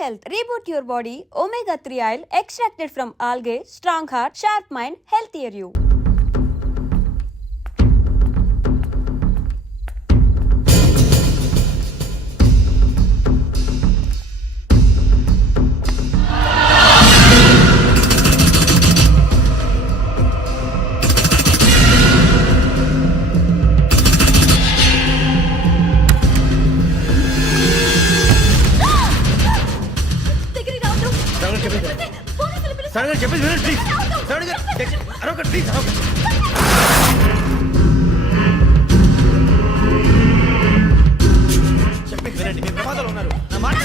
health. Reboot your body. Omega-3 oil extracted from algae. Strong heart, sharp mind, healthier you. చెప్పేసి please అరొక please చెప్పేసి వినండి మీ ప్రమాదాలు ఉన్నారు నా మాట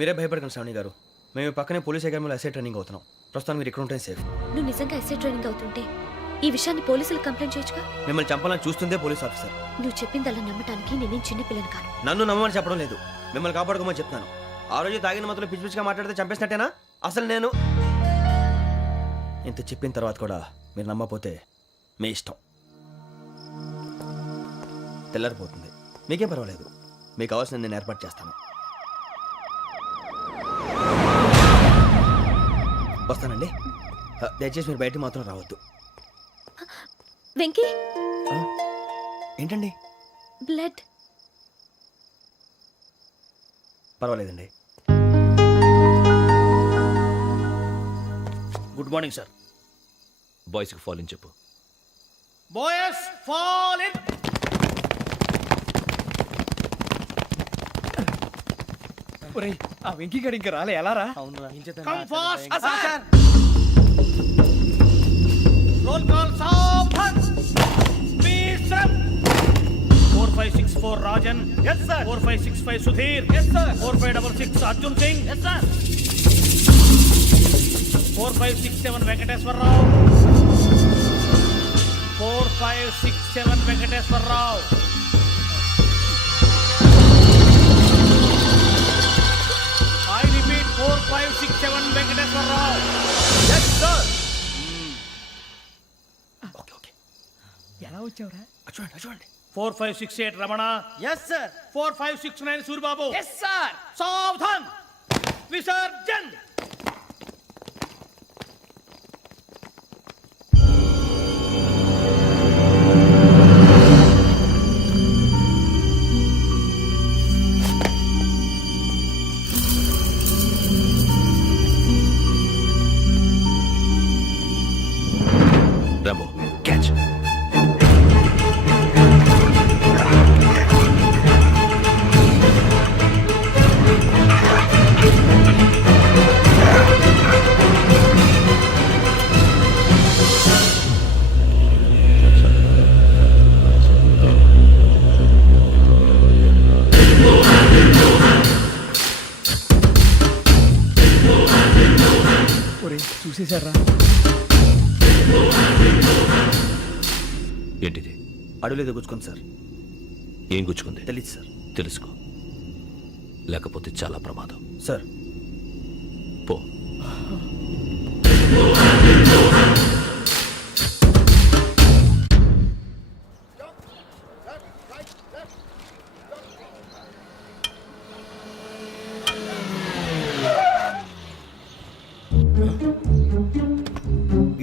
మీరే భయపడకండి శ్రావణి గారు. మేము పక్కనే పోలీస్ అకాడమీలో ఎస్ఐ ట్రైనింగ్ అవుతున్నాం. ప్రస్తుతం మీరు ఇక్కడ ఉంటే సేఫ్. నువ్వు నిజంగా ఎస్ఐ ట్రైనింగ్ అవుతుంటే ఈ విషయాన్ని పోలీసులకు కంప్లైంట్ చేయొచ్చుగా. మిమ్మల్ని చంపాలని చూస్తుందే పోలీస్ ఆఫీసర్. నువ్వు చెప్పిందల్లా నమ్మటానికి నేనేం చిన్న పిల్లని కాను. నన్ను నమ్మమని చెప్పడం లేదు, మిమ్మల్ని కాపాడుకోమని చెప్తున్నాను. ఆ రోజు తాగిన మత్తులో పిచ్చి పిచ్చిగా మాట్లాడితే చంపేసినట్టేనా? అసలు నేను ఇంత చెప్పిన తర్వాత కూడా మీరు నమ్మపోతే మీ ఇష్టం. తెల్లారిపోతుంది, మీకేం పర్వాలేదు. మీకు కావాల్సిన నేను ఏర్పాటు చేస్తాను. వస్తానండి. దయచేసి మీరు బయట మాత్రం రావద్దు. వెంకీ, ఏంటండి? బ్లడ్. పర్వాలేదండి. Good morning sir. బాయ్స్కి ఫాల్ ఇన్ చెప్పు. Boys fall in. ఒరేయ్, ఆ వెంకీ గడి ఇంకా రాలే, ఎలా రా? Come fast sir. Roll call సావధాన్. Speed step. 4564 Rajan. yes sir. 4565 Sudheer. yes sir. 4566 Arjun Singh. yes sir. 4567 Venkateswararao. 4567 Venkateswararao. I repeat 4567 Venkateswararao. yes sir. Okay okay. ఎలా వచ్చావురా? చూడండి చూడండి. 4568 Ramana. yes sir. 4569 Suribabu. yes sir. సావధాన్. విసర్జన్. Rambo catch. ఒరేయ్, చూసేశారా? ఏంటిది? అడవిలో గుచ్చుకోండి సార్. ఏం గుచ్చుకుంది? తెలీదు సార్. తెలుసుకో, లేకపోతే చాలా ప్రమాదం. సార్ పో.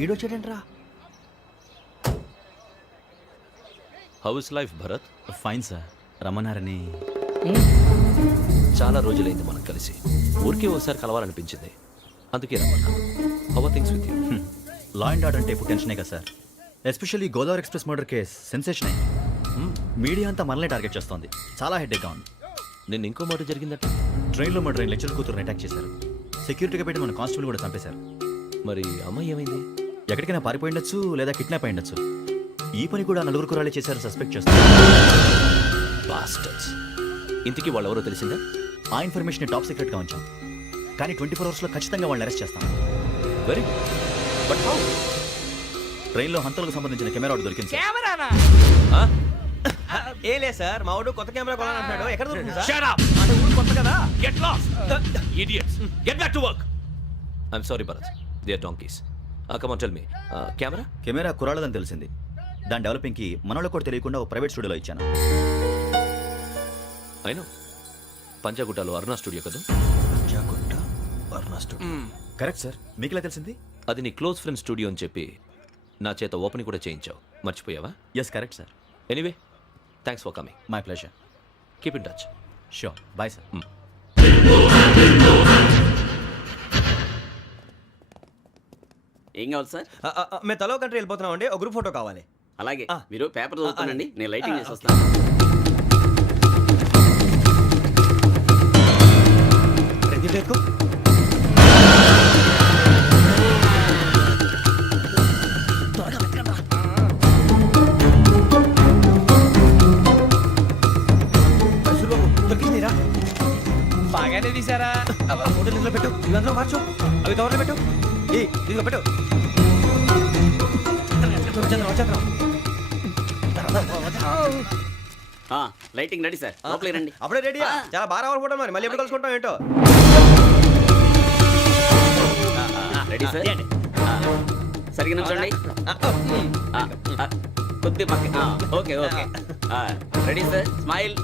ఈడొచ్చాడంట్రా. How's life Bharat? Fine sir. రమ్మన్నారని. చాలా రోజులైంది మనం కలిసి. ఊరికే ఒకసారి కలవాలనిపించింది, అందుకే రమ్మన్నాను. How are things with you? Law and order అంటే ఇప్పుడు టెన్షనే కదా sir. Especially Godavari express murder case sensation అయింది. మీడియా అంతా మనల్ని టార్గెట్ చేస్తోంది. చాలా హెడ్ఏక్గా ఉంది. నిన్న ఇంకో మాట జరిగిందట. ట్రైన్లో మా ట్రైన్ లెక్చర్ కూతురుని అటాక్ చేశారు. సెక్యూరిటీగా పెట్టి మన కానిస్టేబుల్ కూడా చంపేశారు. మరి అమ్మాయి ఏమైంది? ఎక్కడికైనా పారిపోయి ఉండొచ్చు లేదా కిడ్నాప్ అయి ఉండొచ్చు. ఈ పని కూడా నలుగురు కురాలే చేశారు సస్పెక్ట్ చేస్తారు. బాస్టర్స్. ఇంతకీ వాళ్ళెవరో తెలిసిందా? ఆ ఇన్ఫర్మేషన్ టాప్ సీక్రెట్ గా ఉంచాం, కానీ 24 అవర్స్ లో ఖచ్చితంగా వాళ్ళని అరెస్ట్ చేస్తాం. Very but how? ట్రైన్లో హంతలకు సంబంధించిన కెమెరా ఒకటి దొరికింది సార్. కెమెరానా? ఏ లే సార్, మా వాడు కొత్త కెమెరా కొనాలంటున్నాడు. ఎక్కడ దొరుకుతుంది సార్? Shut up! అంటే ఊరు కొత్త కదా. Get lost! Idiots! Get back to work! I'm sorry, Bharat. They are donkeys. Come on, tell me. Camera? Camera కురాలదని తెలిసింది. దాని డెవలపింగ్ కి మనలో కూడా తెలియకుండా ఒక ప్రైవేట్ స్టూడియోలో ఇచ్చాను. I know. పంజాగుట్టలో అరుణ స్టూడియో కదా? పంజాగుట్ట వర్ణ స్టూడియో. Correct sir. మీకు ఎలా తెలిసింది? అది నీ క్లోజ్ ఫ్రెండ్ స్టూడియో అని చెప్పి నా చేత ఓపెనింగ్ కూడా చేయించావు. మర్చిపోయావా? Yes correct sir. Anyway, thanks for coming. My pleasure. Keep in touch. Sure. Bye sir. ఏం కావాలి సార్? మేము తలో కంట్రీ వెళ్ళిపోతున్నాం అండి. ఒక గ్రూప్ ఫోటో కావాలి. అలాగే ఆ. మీరు పేపర్ చదువుతానండి, నేను లైటింగ్ చేసి వస్తాను. ప్రదీప్ ఎక్కు. దొరికిందిరా. బాగానే తీసారా? ఫోటోలు ఇందులో పెట్టు, ఇవంతా మార్చు, అవి కవర్లో పెట్టు. ఇదిగో పెట్టు. వచ్చేద్దాం. ఆ, లైటింగ్ రెడీ సార్, లోపలికి రండి. అప్పుడే రెడీ. చాలా బాగా రావాలి ఫోటో. మరి మళ్ళీ ఎప్పుడు కలుసుకుంటాం ఏంటో. Ready sir. సరిగ్గా నుంచోండి. కొద్ది పక్క. Okay okay. Ready sir. Smile.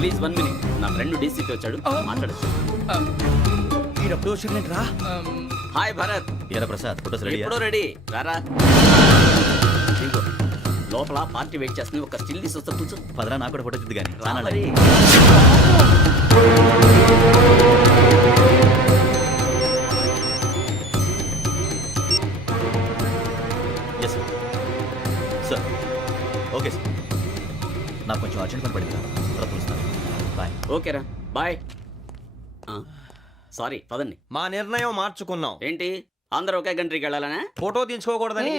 Please 1 minute. నా ఫ్రెండ్ డీసీపీ వచ్చాడు, మాట్లాడచ్చు. ఈ డబ్బులు వచ్చిందంటరా. హాయ్ భరత్. ఎరా ప్రసాద్, ఫోటోస్ రెడీ? ఎప్పుడో రెడీ. రారా. ఇదిగో, లోపల పార్టీ వెయిట్ చేస్తుంది. ఒక స్టిల్ తీసి వస్తా, కూర్చో. పదరా, నాకు కూడా ఫోటో తిద్దు కానీ. రా మరి. Yes sir. Sir okay sir. నాకు కొంచెం అర్జెంట్ పని పడింది, తర్వాత పిలుస్తాను. బాయ్. ఓకేరా, బాయ్. సారీ, పదండి. మా నిర్ణయం మార్చుకున్నాం. ఏంటి, అందరూ ఒకే కంట్రీకి వెళ్ళాలనే? ఫోటో తీసుకోకూడదని.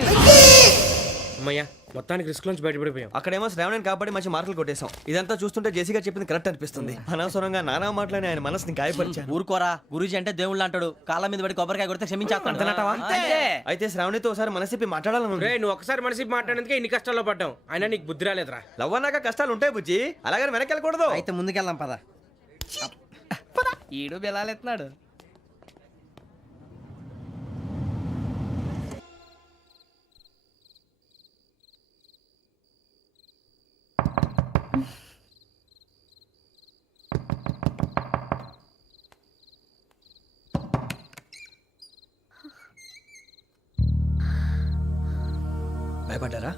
అమ్మయ్యా, మొత్తానికి రిస్క్ నుంచి బయటపడిపోయాం. అక్కడేమో శ్రావణిని కాబట్టి మంచి మార్కులు కొట్టేశాం. ఇదంతా చూస్తుంటే జేసీగా చెప్పింది కరెక్ట్ అనిపిస్తుంది. అనవసరంగా నానా మాటలని ఆయన మనసుని గాయపరిచాను. ఊరుకోరా, గురూజీ అంటే దేవుళ్ళు అంటాడు. కాళ్ళ మీద పడి కొబ్బరికాయ కొడితే క్షమించేస్తాను. అయితే శ్రావణితో ఒకసారి మనసిప్పి మాట్లాడాలను. రే, నువ్వు ఒకసారి మనిషి మాట్లాడేందుకే ఇన్ని కష్టాల్లో పడ్డాం. అయినా నీకు బుద్ధి రాలేదురా. లవ్ అన్నాక కష్టాలు ఉంటాయి బుజ్జి, అలాగని వెనక్కి వెళ్ళకూడదు. అయితే ముందుకెళ్దాం పద. ఈడు బెలాలెత్తున్నాడు. భయపడ్డారా?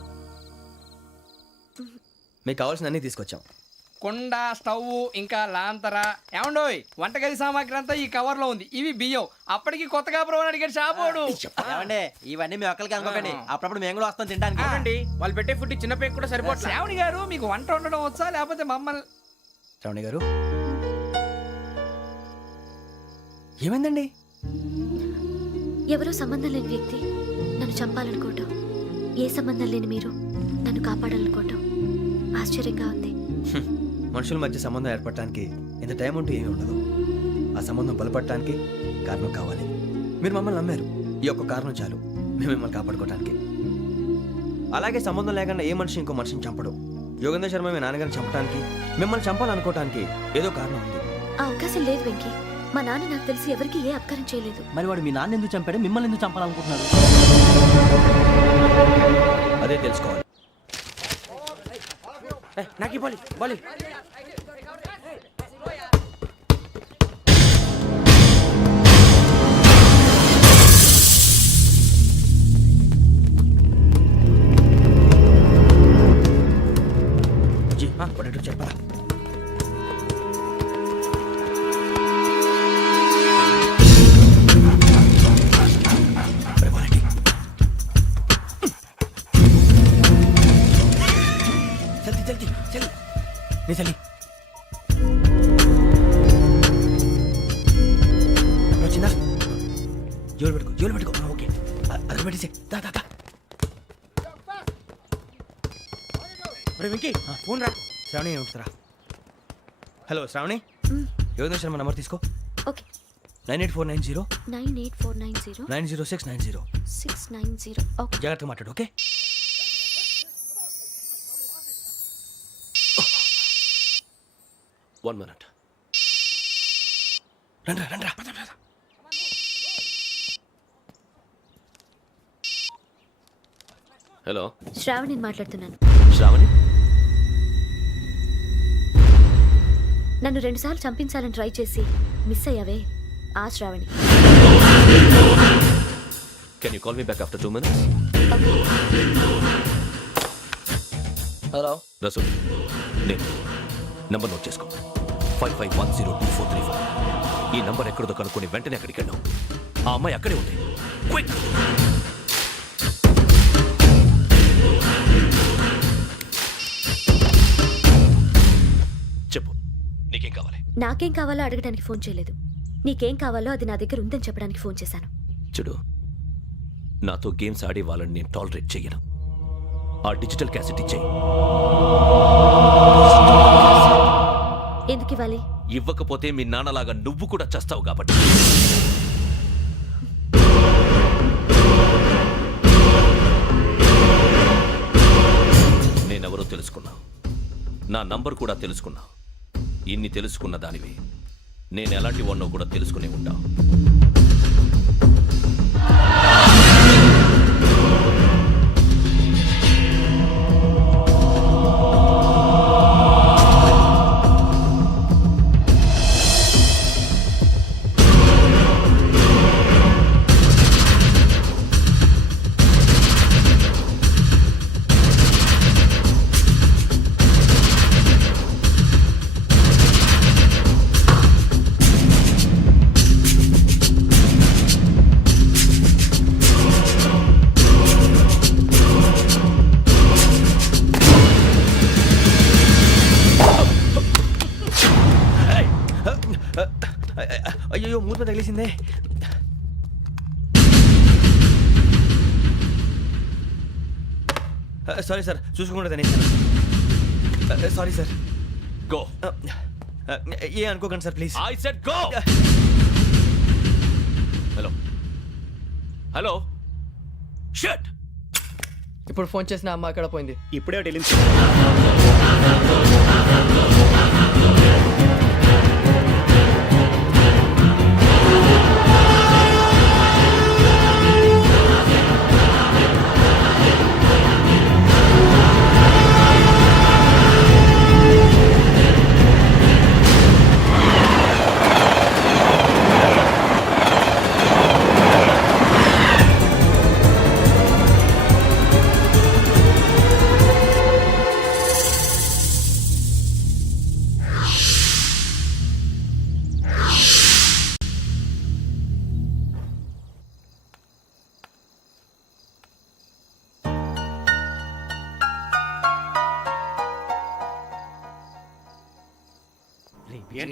మీకు కావాల్సిన అన్ని తీసుకొచ్చాం. కుండ, స్టవ్, ఇంకా లాంతర. ఏమండోయ్, వంటగది సామాగ్రి అంతా ఈ కవర్ లో ఉంది. ఇవి బియ్యం. అప్పటికి కొత్తగా బ్రో అడిగాడు షాపోడు. ఏమండి, ఇవన్నీ మీ ఒక్కరికి అనుకోకండి. అప్పుడప్పుడు మేము కూడా వస్తాం తినడానికి. అవునండి, వాళ్ళు పెట్టే ఫుడ్ చిన్న పేక్ కూడా సరిపోతుంది. శ్రావణి గారు, మీకు వంట వండడం వచ్చా లేకపోతే మమ్మల్ని? శ్రావణి గారు, ఏమైందండి? ఎవరో సంబంధం లేని వ్యక్తి నన్ను చంపాలనుకోవటం, ఏ సంబంధం లేని మీరు నన్ను కాపాడాలనుకోవటం ఆశ్చర్యంగా ఉంది. మనుషుల మధ్య సంబంధం ఏర్పడటానికి ఇంత టైం ఉంటూ ఏమీ ఉండదు. ఆ సంబంధం బలపడటానికి కారణం కావాలి. మీరు మమ్మల్ని నమ్మారు, ఈ ఒక్క కారణం చాలు మేము మిమ్మల్ని కాపాడుకోవటానికి. అలాగే సంబంధం లేకుండా ఏ మనిషి ఇంకో మనిషిని చంపడు. యోగేంద్ర శర్మ మీ నాన్నగారిని చంపడానికి, మిమ్మల్ని చంపాలనుకోవటానికి ఏదో కారణం ఉంది. ఆ అవకాశం లేదు వెంకీ. మా నాన్న నాకు తెలిసి ఎవరికి ఏ అపకారం చేయలేదు. మరి వాడు మీ నాన్న ఎందుకు చంపాడు, మిమ్మల్ని ఎందుకు చంపాలనుకుంటున్నాడు? అదే తెలుసుకోవాలి. నాకు బాలి బాలి. చెప్పరా? నీ జోలు పెట్టుకో ఓకే అది పెట్టేసి దా దా దా వెంకీ ఫోన్ రా. శ్రావణి ఏమిటిరా? హలో శ్రావణి, యోగేంద్ర శర్మ నంబర్ తీసుకో. ఓకే 98490 98490 90690. 690. ఓకే జాగ్రత్తగా మాట్లాడు ఓకే. One minute. రండ్రా హలో శ్రావణిని మాట్లాడుతున్నాను. శ్రావణి, నన్ను 2 సార్లు చంపించాలని ట్రై చేసి మిస్ అయ్యావే, ఆ Shravani. can you call me back after 2 minutes? Hello Rasool, నేను నంబర్ నోట్ చేసుకో. 55102435. ఈ నంబర్ ఎక్కడదో కనుక్కొని వెంటనే అక్కడికి వెళ్ళాం. ఆ అమ్మాయి అక్కడే ఉంది. క్విక్. చెప్పు, నీకేం కావాలి? నాకేం కావాలో అడగడానికి ఫోన్ చేయలేదు. నీకేం కావాలో అది నా దగ్గర ఉందని చెప్పడానికి ఫోన్ చేశాను. చూడు, నాతో గేమ్స్ ఆడే వాళ్ళని నేను టాలరేట్ చెయ్యను. ఆ డిజిటల్ క్యాసెట్ ఇచ్చేయి. ఎందుకు ఇవ్వాలి? ఇవ్వకపోతే మీ నాన్నలాగా నువ్వు కూడా చస్తావు కాబట్టి. నేనెవరో తెలుసుకున్నా, నా నంబర్ కూడా తెలుసుకున్నా. ఇన్ని తెలుసుకున్న దానివి నేను ఎలాంటి వాడినో కూడా తెలుసుకునే ఉంటా. అయ్యో మూత మీద తగిలేసిందే. సారీ సార్, చూసుకోకుండా తినేసాను. Sorry sir. గో. ఏ అనుకోకండి sir please. I said go. Hello hello. Shut. ఇప్పుడు ఫోన్ చేసిన అమ్మ అక్కడ పోయింది. ఇప్పుడే వెళ్ళింది.